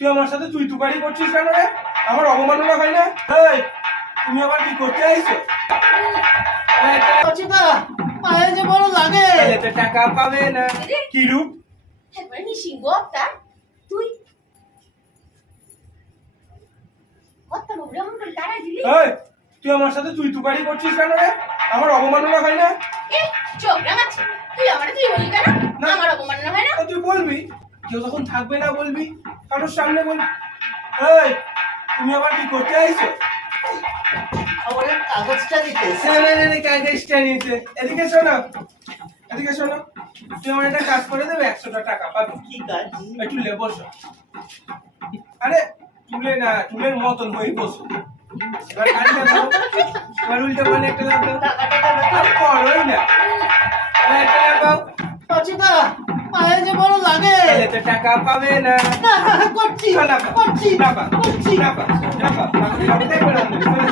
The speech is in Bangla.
তুই আমার সাথে তুই তুকারি করছিস কেন রে? আমার অবমাননা হয় না? এই তুমি আবার কি করতে আইছো? অচিতা পায়ে যে বড় লাগে। তাহলে তো টাকা পাবে না। কি রূপ? একবার নিশিঙ্গ অত্তা তুই অত্তা বাবু এমন করে দাঁড়াই দিলি। এই তুই আমার সাথে তুই তুকারি করছিস কেন রে? আমার অবমাননা হয় না? এ চোখ রাঙাচ্ছি, তুই আমারে তুই বলি কেন? না। আমার অপমাননা হয় না? ও তুই বলবি, কেউ যখন থাকবে না বলবি, কারোর সামনে বলবি। এই তুমি আবার কি করতে আইছো? আমার কাগজটা দিতে। কাগজটা নিতে। এদিকে শোনো, এদিকে শোনো, তুই আমার একটা কাজ করে দেবে, 100টা টাকা পাবি। কি কাজ? একটু লে বসো। আরে তুলে না, তুলের মতন হয়ে বসো। এবার কাজটা করো। এবার উল্টো পানে একটা লাভ দাও। আরে করোই না। এবার একটা লাভ দাও। অচিতা পায়ে যে বড় লাগে। তাহলে তো টাকা পাবে না। করছি না, না, করছি না, না, করছি। না, না, না, না, না, না, না, না, না, না, না, না, না, না, না, না, না, না, না,